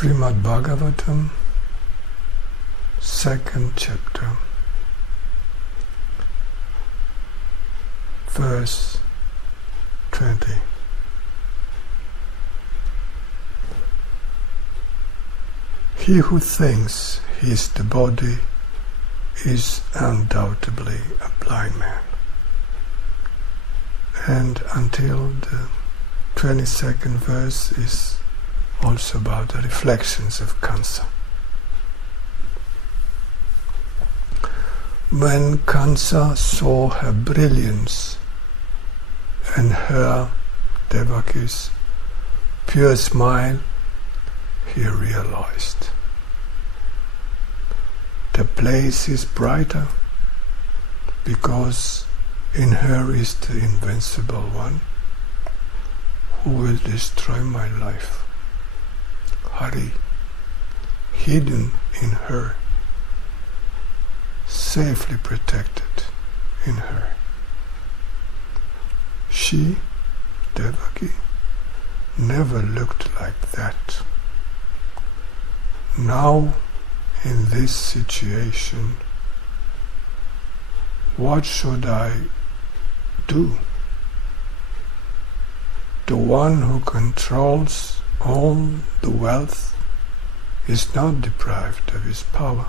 Śrīmad Bhagavātam, 2nd chapter, verse 20. He who thinks he is the body is undoubtedly a blind man. And until the 22nd verse is also about the reflections of Kamsa. When Kamsa saw her brilliance and her, Devakī's, pure smile, he realized the place is brighter because in her is the Invincible One who will destroy my life. Hari, hidden in her, safely protected in her. She, Devakī, never looked like that. Now, in this situation, what should I do? The one who controls all the wealth is not deprived of his power.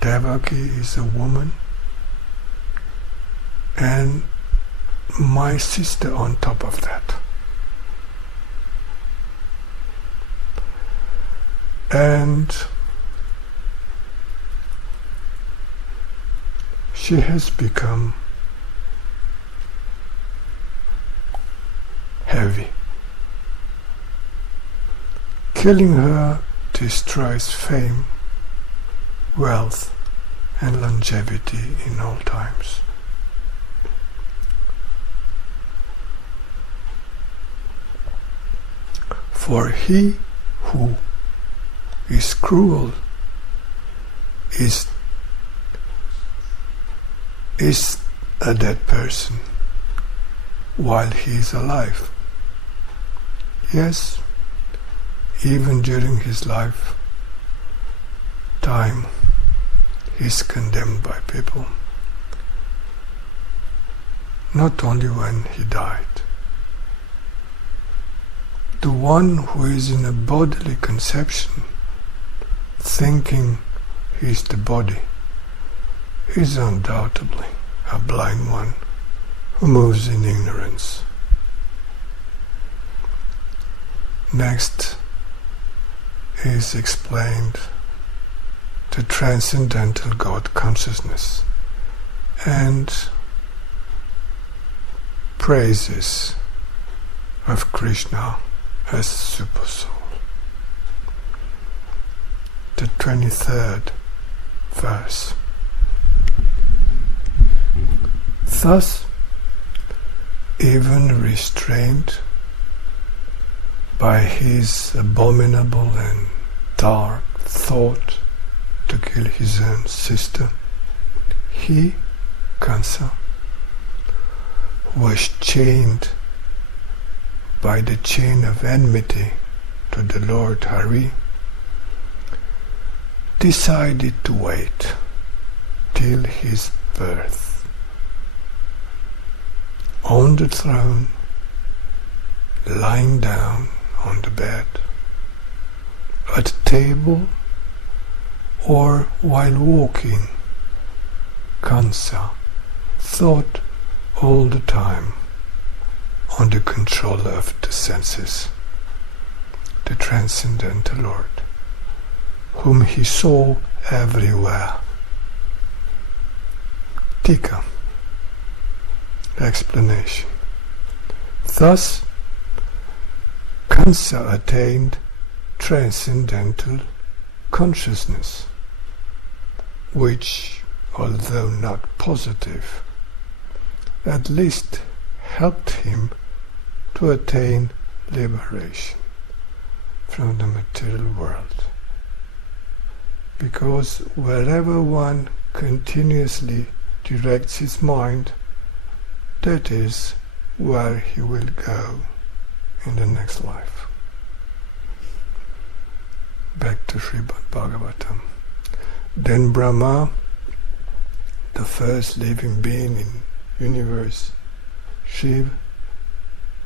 Devakī is a woman and my sister on top of that. And she has become heavy. Killing her destroys fame, wealth, and longevity in all times. For he who is cruel is a dead person while he is alive. Yes, even during his lifetime, he is condemned by people, not only when he died. The one who is in a bodily conception, thinking he is the body, is undoubtedly a blind one who moves in ignorance. Next is explained the transcendental God consciousness and praises of Krishna as super soul. The 23rd verse. Thus, even restrained by his abominable and dark thought to kill his own sister, he, Kamsa, was chained by the chain of enmity to the Lord Hari, decided to wait till his birth. On the throne, lying down on the bed, at table, or while walking, Kamsa thought all the time on the controller of the senses, the transcendental Lord, whom he saw everywhere. Tika. Explanation. Thus, Kamsa attained transcendental consciousness, which, although not positive, at least helped him to attain liberation from the material world. Because wherever one continuously directs his mind, that is where he will go in the next life. Back to Śrīmad Bhagavātam. Then Brahma, the first living being in universe, Shiva,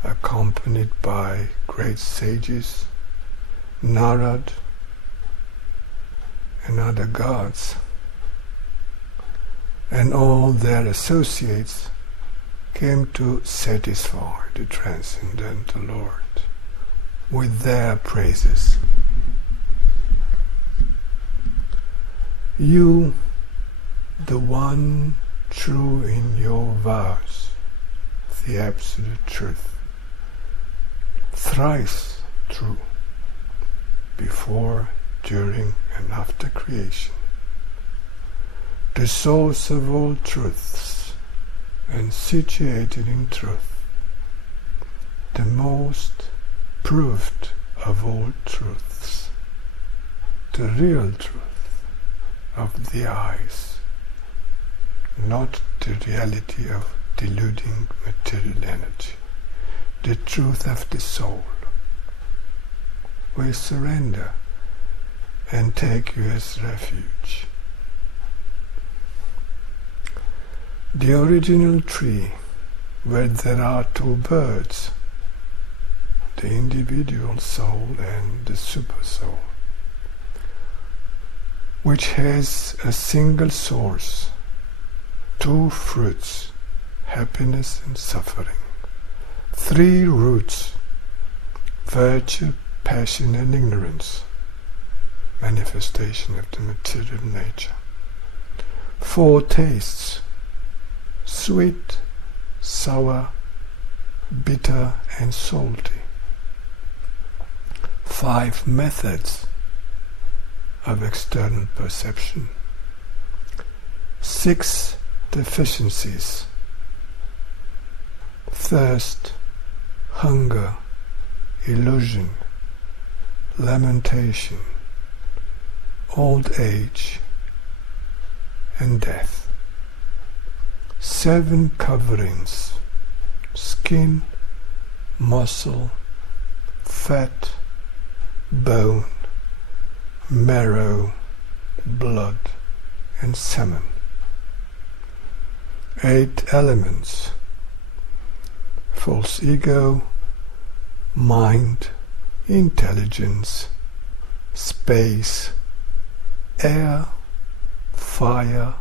accompanied by great sages, Narad, and other gods, and all their associates, came to satisfy the Transcendental Lord with their praises. You, the one true in your vows, the absolute truth, thrice true, before, during, and after creation, the source of all truths, and situated in truth, the most proved of all truths, the real truth of the eyes, not the reality of deluding material energy, the truth of the soul. We surrender and take you as refuge. The original tree, where there are two birds, the individual soul and the super soul, which has a single source, two fruits, happiness and suffering, three roots, virtue, passion and ignorance, manifestation of the material nature, four tastes, sweet, sour, bitter and salty, five methods of external perception, six deficiencies, thirst, hunger, illusion, lamentation, old age and death, seven coverings, skin, muscle, fat, bone, marrow, blood and semen, eight elements, false ego, mind, intelligence, space, air, fire,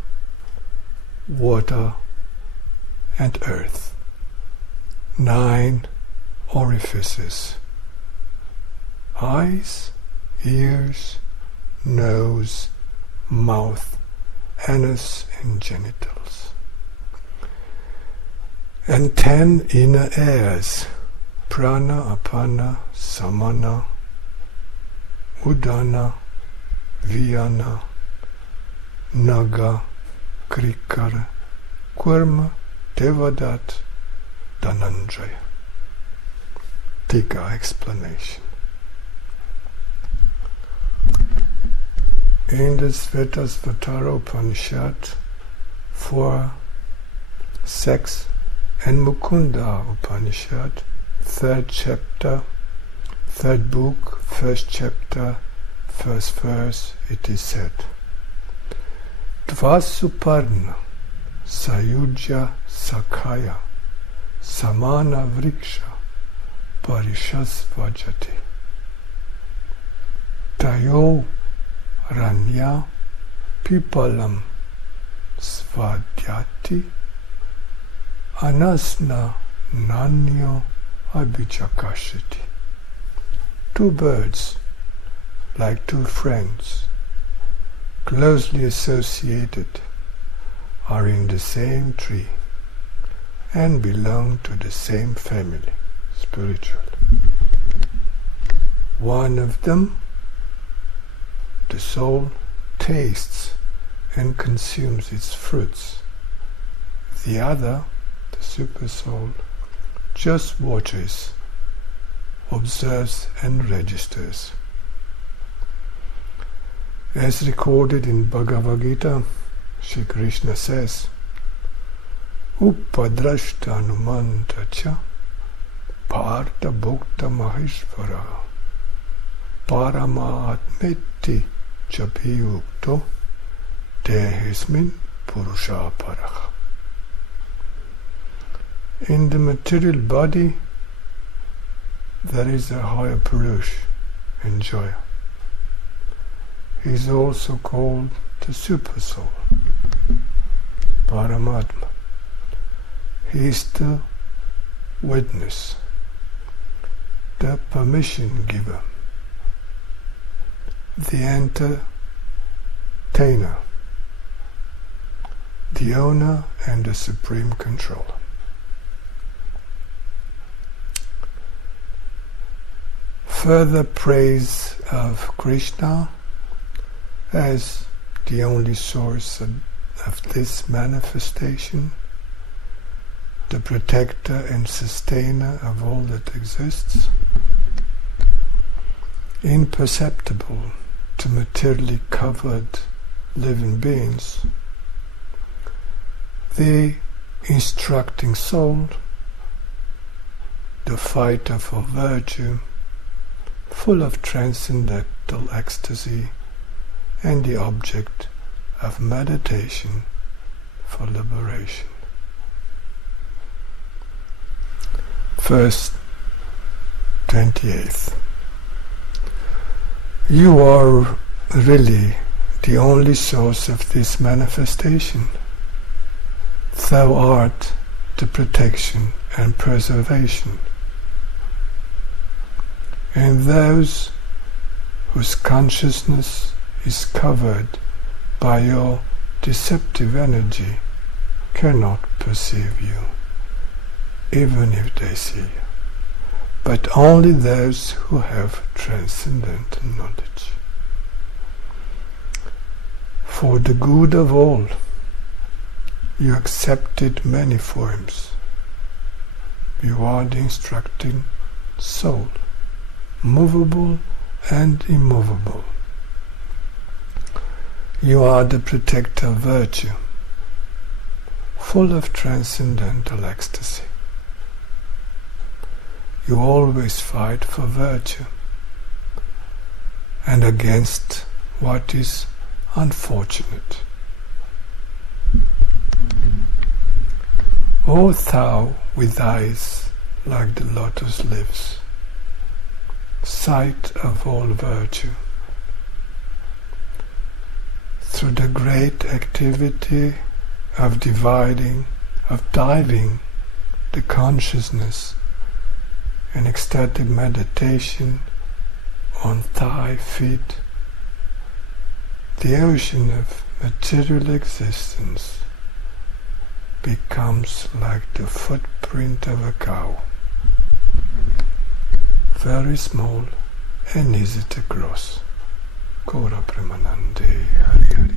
water and earth, nine orifices, eyes, ears, nose, mouth, anus and genitals, and 10 inner airs, prana, apana, samana, udana, vyana, naga, krikara, kurma, devadat, dhananjaya. Tika explanation. In the Svetasvatara Upanishad for sex and Mukunda Upanishad, 3rd chapter, 3rd book, 1st chapter, 1st verse, it is said, Tvasuparna Sayujya Sakhaya Samana Vriksha Parishas Vajati Tayo Ranya Pipalam Svadhyati Anasna Nanyo Abhichakashiti. Two birds, like two friends, closely associated, are in the same tree and belong to the same family, spiritual. One of them, the soul, tastes and consumes its fruits. The other, the super soul, just watches, observes and registers. As recorded in Bhagavad Gita, Shri Krishna says, Upadrashtanumanta cha Partha Bhukta Maheshvara Paramatmeti Chapiyukto Dehismin Purusha Paraha. In the material body there is a higher Purush, enjoyer. He is also called the Super Soul, Paramatma. He is the witness, the permission giver, the entertainer, the owner and the supreme controller. Further praise of Krishna as the only source of this manifestation, the protector and sustainer of all that exists, imperceptible to materially covered living beings, the instructing soul, the fighter for virtue, full of transcendental ecstasy, and the object of meditation for liberation. Verse 28th. You are really the only source of this manifestation. Thou art the protection and preservation. And those whose consciousness is covered by your deceptive energy cannot perceive you, even if they see you, but only those who have transcendental knowledge. For the good of all, you accepted many forms. You are the instructing soul, movable and immovable. You are the protector of virtue, full of transcendental ecstasy. You always fight for virtue and against what is unfortunate. O thou with eyes like the lotus lips, sight of all virtue, through the great activity of diving the consciousness and ecstatic meditation on thy feet, the ocean of material existence becomes like the footprint of a cow, very small and easy to cross. Kora Premanande Hari Hari.